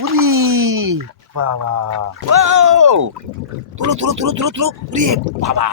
উরি বাবা, ও তুলো তুলো তুলো তুলো তুলো, উরি বাবা।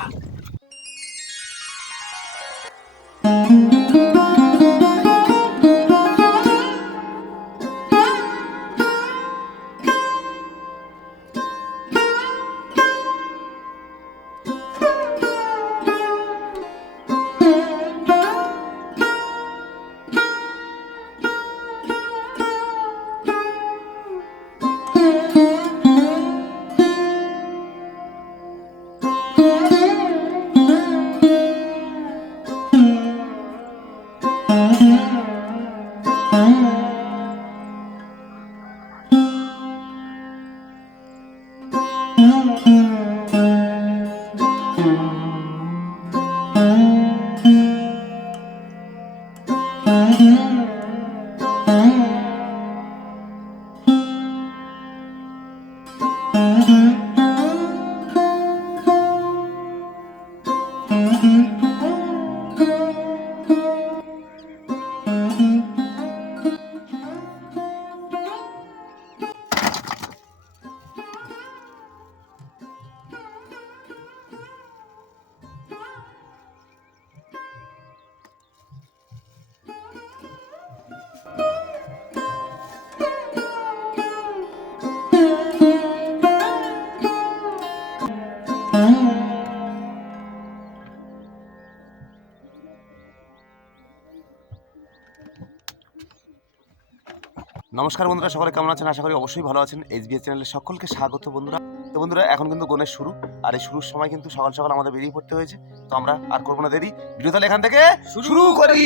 নমস্কার বন্ধুরা, সকলে কেমন আছেন? আশা করি অবশ্যই ভালো আছেন। এইচবিএস চ্যানেলের সকলকে স্বাগত বন্ধুরা। তো বন্ধুরা, এখন কিন্তু গণেশ শুরু, আর এই শুরুর সময় কিন্তু সকাল সকাল আমাদের বেরিয়ে পড়তে হয়েছে। তো আমরা আর করবো না দেরি, ভিডিও তাহলে এখান থেকে শুরু করি।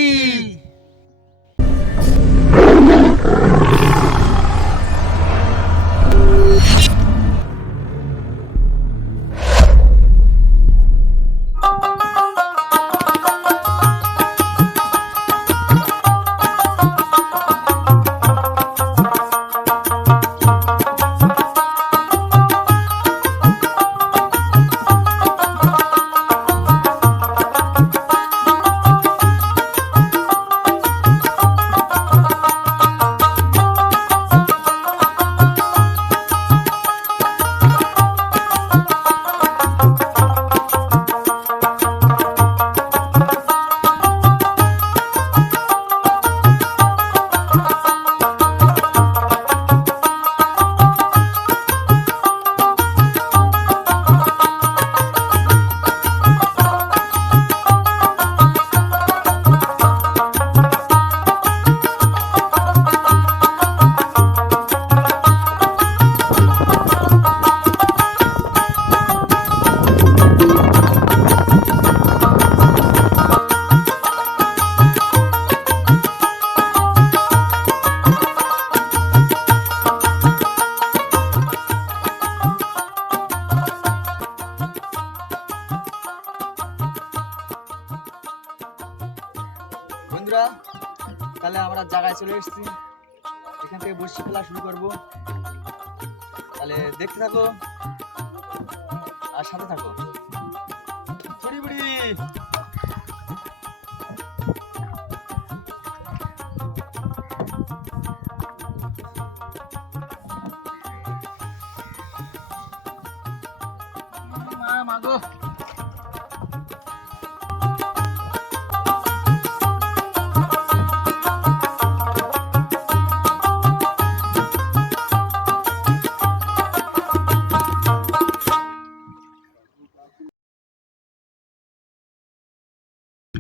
বন্ধুরা, তাহলে আমরা জায়গায় চলে এসেছি, এখান থেকে বসে খেলা শুরু করব। তাহলে দেখতে থাকো আর সাথে থাকো। বুড়ি বুড়ি মাগো।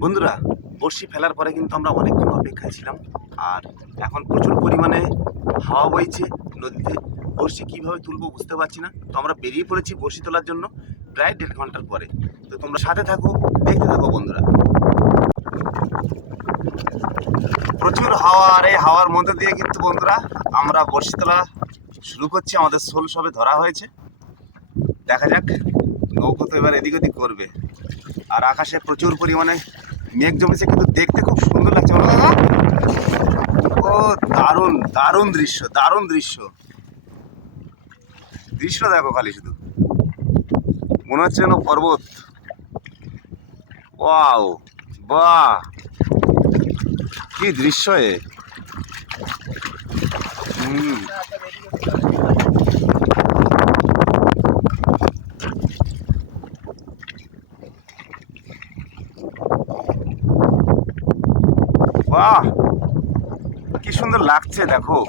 বন্ধুরা, বড়শি ফেলার পরে কিন্তু আমরা অনেকক্ষণ অপেক্ষায় ছিলাম, আর এখন প্রচুর পরিমাণে হাওয়া বইছে নদীতে। বড়শি কীভাবে তুলবো বুঝতে পারছি না। তো আমরা বেরিয়ে পড়েছি বড়শি তোলার জন্য প্রায় 1.5 ঘন্টার পরে। তো তোমরা সাথে থাকো, দেখতে থাকো বন্ধুরা। প্রচুর হাওয়া, আর এই হাওয়ার মধ্যে দিয়ে কিন্তু বন্ধুরা আমরা বড়শি তোলা শুরু করছি। আমাদের শোল সবে ধরা হয়েছে, দেখা যাক নৌকো তো এবার এদিক ওদিক করবে। আর আকাশে প্রচুর পরিমাণে মেঘ জমেছে, কিন্তু দেখতে খুব সুন্দর লাগছে। ও দারুণ দারুণ দৃশ্য, দারুণ দৃশ্য। দৃশ্য দেখো খালি, শুধু মনে হচ্ছে যেন পর্বত। ওয়াও, বাহ, কি দৃশ্য এ। লাগছে দেখো।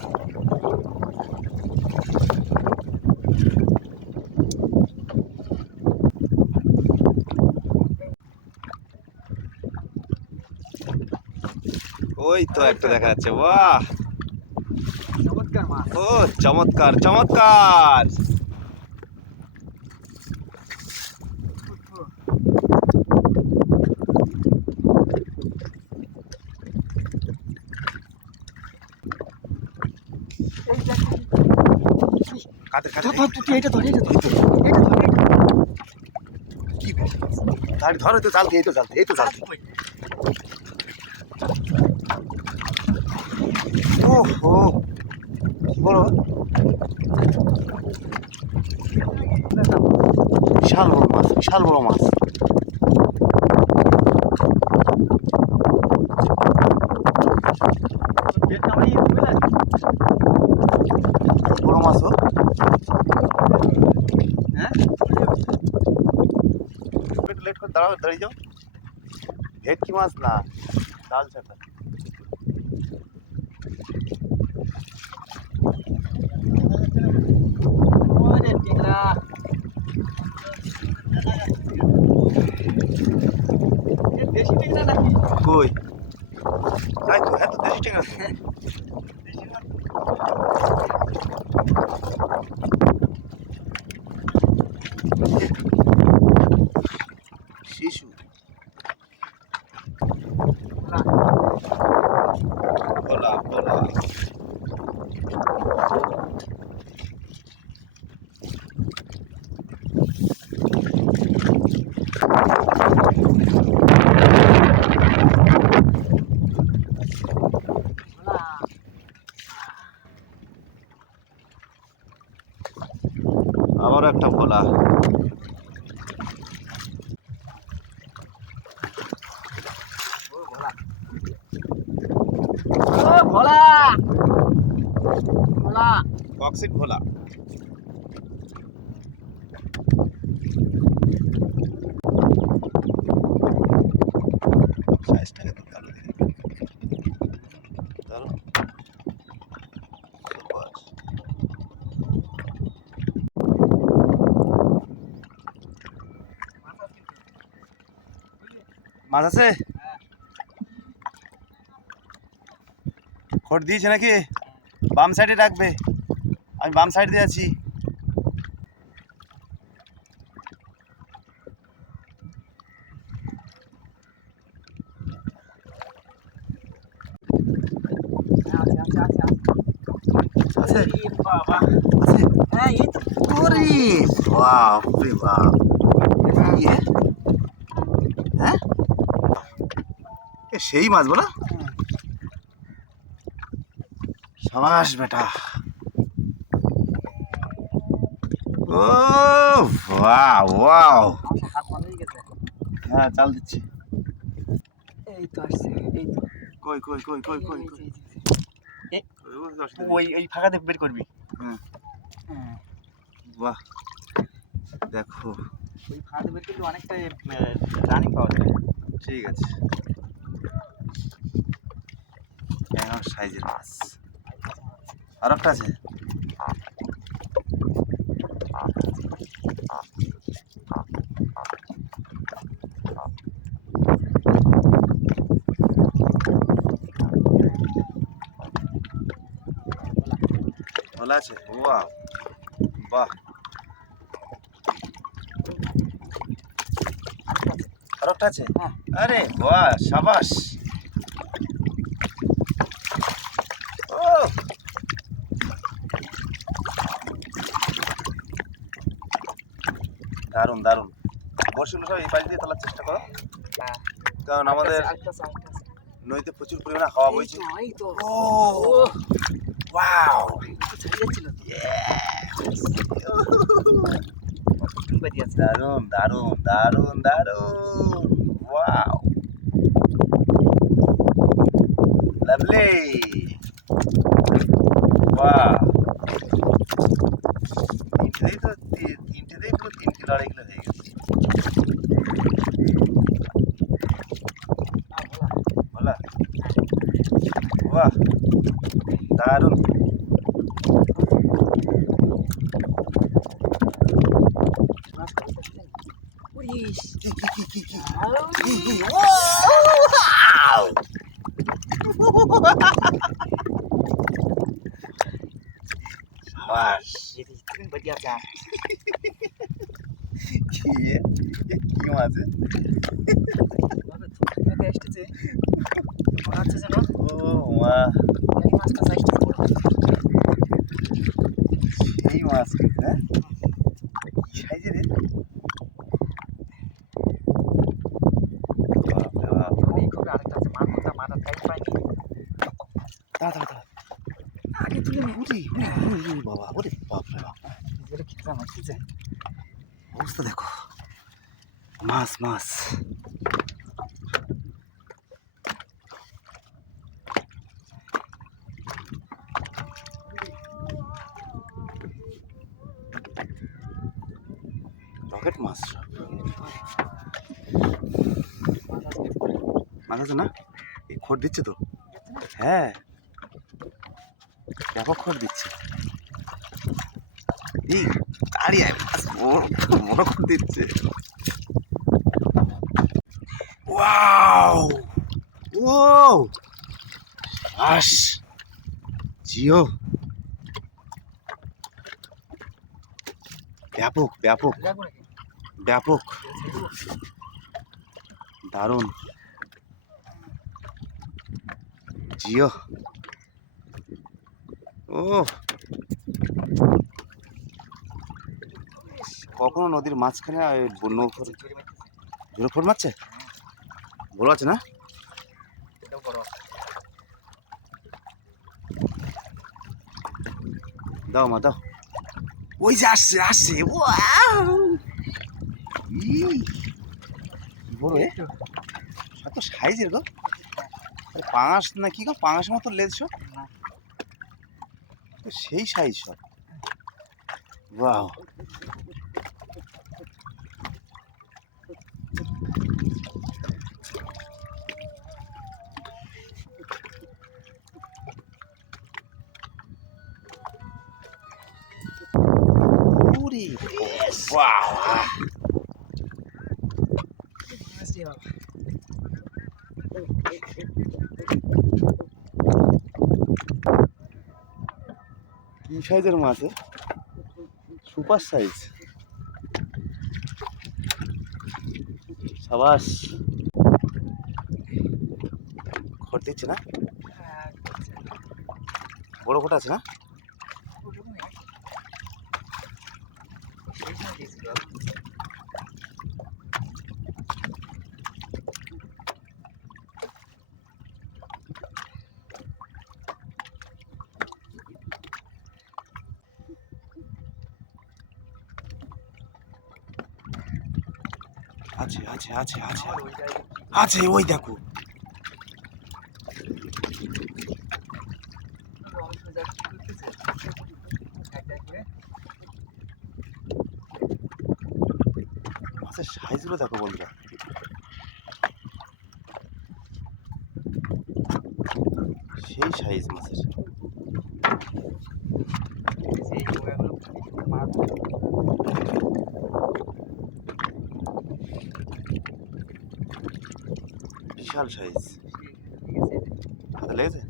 ওই তো একটা দেখা যাচ্ছে, বাহ, চমৎকার মাছ। ও চমৎকার চমৎকার। কাদের কাদের এটা ধর কি তাহলে ধরো তো জালতে, এই তো জালতে, এই তো জালতে। ও হো কি বড়, বিশাল বড় মাছ, বিশাল বড় মাছ। বড় মাছ ও। হ্যাঁ, একটু লেট করে দাঁড়াও, দাঁড়িয়ে যাও। ভেটকি মাছ না, ডাল চাটা। ওরে টিংরা। দেশি টিংরা নাকি? কই, তাই তো, হ্যাঁ তো দেশি ঠিক আছে। শিশু ভোলা ভোলা। আবার একটা ভোলা। ও ভোলা, ভোলা। কক্সিট ভোলা। সাইজটাকে তো ভালো দেখে। চলো। সুপার। মাছ আছে? খড় দিয়েছে নাকি? বাম সাইডে রাখবে, আমি বাম সাইড দিয়ে আছি। আছে বাবা, আছে। হ্যাঁ এই তো। ওরে বাপ রে বাপ, ইয়ে, হ্যাঁ এ সেই মাছ বলা। সাবাস বেটা। ও ওয়াও ওয়াও। হাত বন্ধ হয়ে গেছে। হ্যাঁ চাল দিচ্ছি। এই তো আসছে, এই তো। কই কই কই কই কই এই কই। যে, এই যে। ওই ওই ফাঁকা দিয়ে বের করবি। হ্যাঁ হ্যাঁ, বাহ দেখো, ওই ফাঁকা দিয়ে বের করলে অনেকটা রানিং পাওয়া যাবে। ঠিক আছে। ট্যাংরা সাইজের মাছ। আর একটা আছে। ভালো আছে, বাহ বাহ। আর একটা আছে। হ্যাঁ। আরে বাহ সাবাস। ও দারুণ দারুণ। বড়শিগুলো সব এই পাশ দিয়ে তোলার চেষ্টা করো, হ্যাঁ, কারণ আমাদের আরেকটা আছে, আরেকটা আছে। নদীতে প্রচুর পরিমাণে হাওয়া বইছে। এই তো, ও ওয়াও, ছাড়িয়েছিল তো। বাড়ি আছে। দারুণ দারুণ দারুণ দারুণ, ওয়াও লাভলি, বাহ। তিনটেতেই তো তিনটেতেই পুরো 3 কিলো 2.5 কিলো হয়ে গেছে। বলা বাহ সাবাস बढ़िया क्या কি কি মাছ टेस्ट से और अच्छे से ना ও মা ये माछ का साइज तो बड़ा সেই মাছ কিন্তু হ্যাঁ কি সাইজে রে বাপরে বাপ नहीं को আরেকটা আছে মার মতো মারা টাইম পাইনি দাঁড়া দাঁড়া আগে তুলে নে উঠি বাবা ওরে বাপরে বাপ যেটা খেতে আমার কি যায় অবস্থা দেখো মাছ মাছ রকেট মাছ সব মাছ আছে না এই খড় দিচ্ছে তো হ্যাঁ ব্যাপক খড় দিচ্ছে এই তাড়ি আয় মাছ বড় খড় দিচ্ছে ওয়াও ও আস জিও ব্যাপক ব্যাপক যাবো নাকি ব্যাপক দারুণ জিও ও কখনো নদীর মাঝখানে নৌকর জোরে ফোর মারছে বড় আছে না এটাও বড় দাও মা দাও ওই যে আসছে আসছে ওয়াও ই বড় এত সাইজের গো পাঙাশ না কি গো পাঙাশের মতো লেজ সব তো সেই সাইজ সব ওয়াও ওরে ওয়াও আসছে বাবা কি সাইজের মাছ সুপার সাইজ সাবাস খড় দিচ্ছে না বড় কোটা আছে না আছে আছে আছে আছে আছে ওই দেখো মাছের সাইজগুলো দেখো বন্ধুরা সেই সাইজ মাছের বিশাল সাইজ হাতে লেগেছে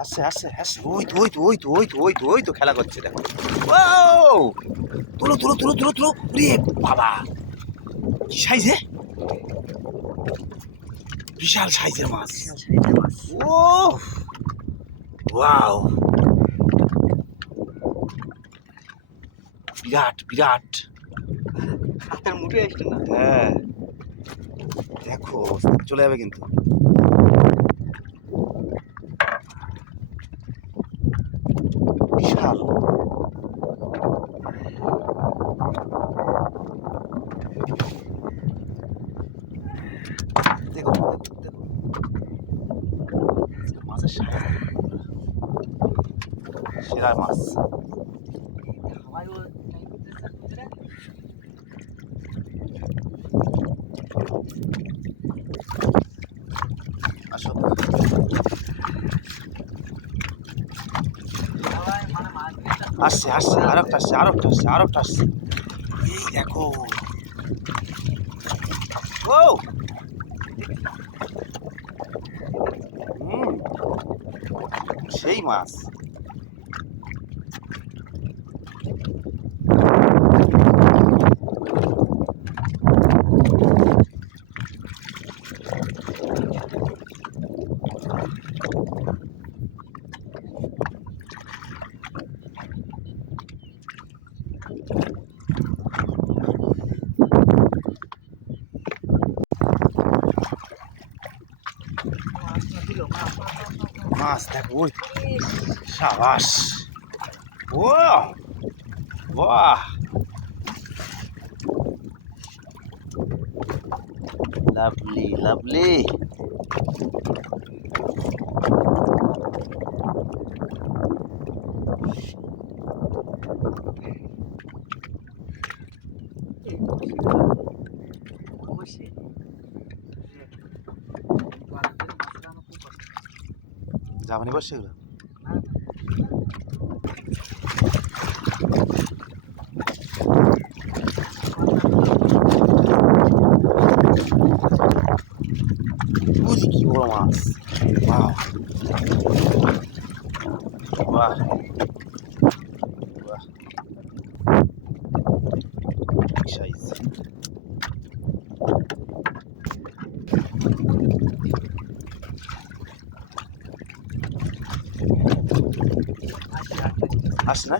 আসছে আসছে আসছে ওই তো ওই তো ওই তো ওই তো ওই তো ওই তো খেলা করছে দেখো ও তুলো তুলো তুলো তুলো তুলো রে বাবা কি সাইজে বিশাল সাইজের মাছ ও ওয়াও বিরাট বিরাট হাতের মুঠে আসছে না হ্যাঁ দেখো চলে যাবে কিন্তু বিশাল দেখো দেখো দেখো মাছের সাইজ সেরা মাছ हमारे वो আসো আসছে আসছে আরেকটা আসছে আরেকটা আসছে আরেকটা আসছে এই দেখো ও হুম, সেই মাছ। মাছ দেখো ওই, সাবাস, ও বাহ, লাভলি লাভলি। জাপানি বসে এগুলো বুঝি কি বড় মাছ, বাহ বাহ বাহ, সাইজ। আসে না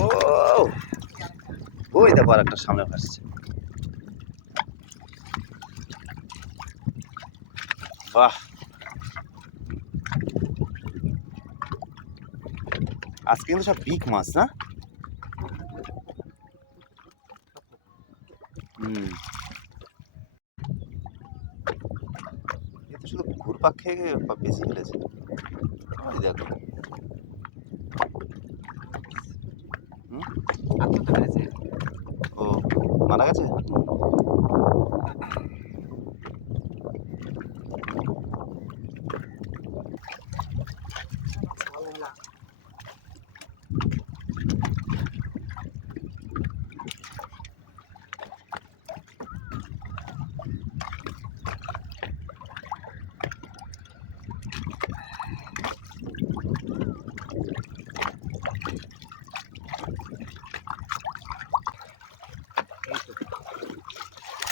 ও, ওই দেখো আর একটা সামনে ভাসছে, বাহ। আজকে কিন্তু সব বিগ মাছ না? হুম, এ তো শুধু ঘুরপাক খেয়ে বেশি ফেলেছে। ওই দেখো, হুম, ও মারা গেছে।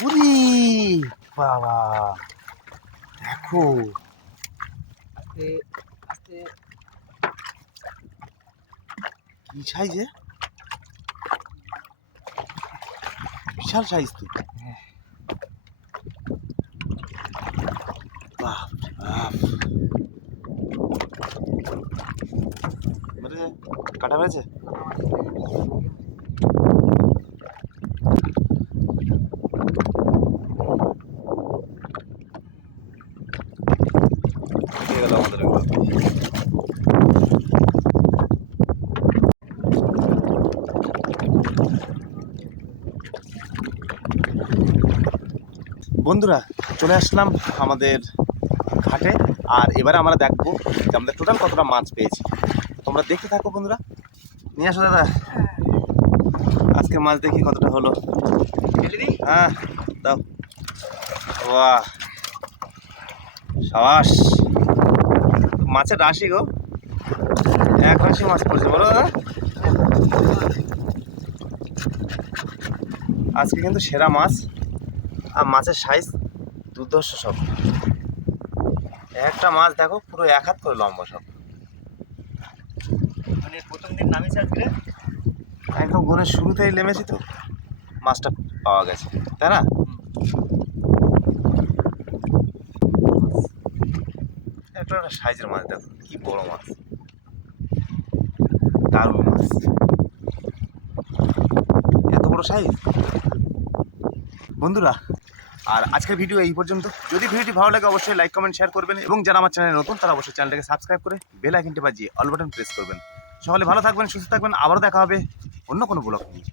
উরি বাবা, দেখো কি সাইজে, বিশাল সাইজ তো, বাপ বাপ। মেরেছে, কাটা মেরেছে। হয়ে গেল আমাদের এগুলো। বন্ধুরা চলে আসলাম আমাদের ঘাটে, আর এবারে আমরা দেখবো যে আমাদের টোটাল কতটা মাছ পেয়েছি। তোমরা দেখতে থাকো বন্ধুরা। নিয়ে আসো দাদা, আজকে মাছ দেখি কতটা হলো। হ্যাঁ দাও, বাহ সাবাস, মাছের রাশি গো, এক রাশি মাছ পড়ছে বলো দাদা। আজকে কিন্তু সেরা মাছ, আর মাছের সাইজ দুর্ধর্ষ সব। একটা মাছ দেখো পুরো এক হাত করে লম্বা সব, মানে প্রথম দিন নামিয়েছে আজকে, একদম গোনের শুরুতেই নেমেছি তো মাছটা পাওয়া গেছে, তাই না? একটা একটা সাইজের মাছ দেখো, কি বড় মাছ, দারুণ মাছ, এত বড় সাইজ বন্ধুরা। আর আজকের ভিডিও এই পর্যন্ত। যদি ভিডিওটি ভালো লাগে অবশ্যই লাইক কমেন্ট শেয়ার করবেন, এবং যারা আমার চ্যানেলে নতুন তারা অবশ্যই চ্যানেলটাকে সাবস্ক্রাইব করে বেল আইকনটি বাজিয়ে অল বাটন প্রেস করবেন। সকলে ভালো থাকবেন, সুস্থ থাকবেন, আবারও দেখা হবে অন্য কোনো ব্লগ নিয়ে।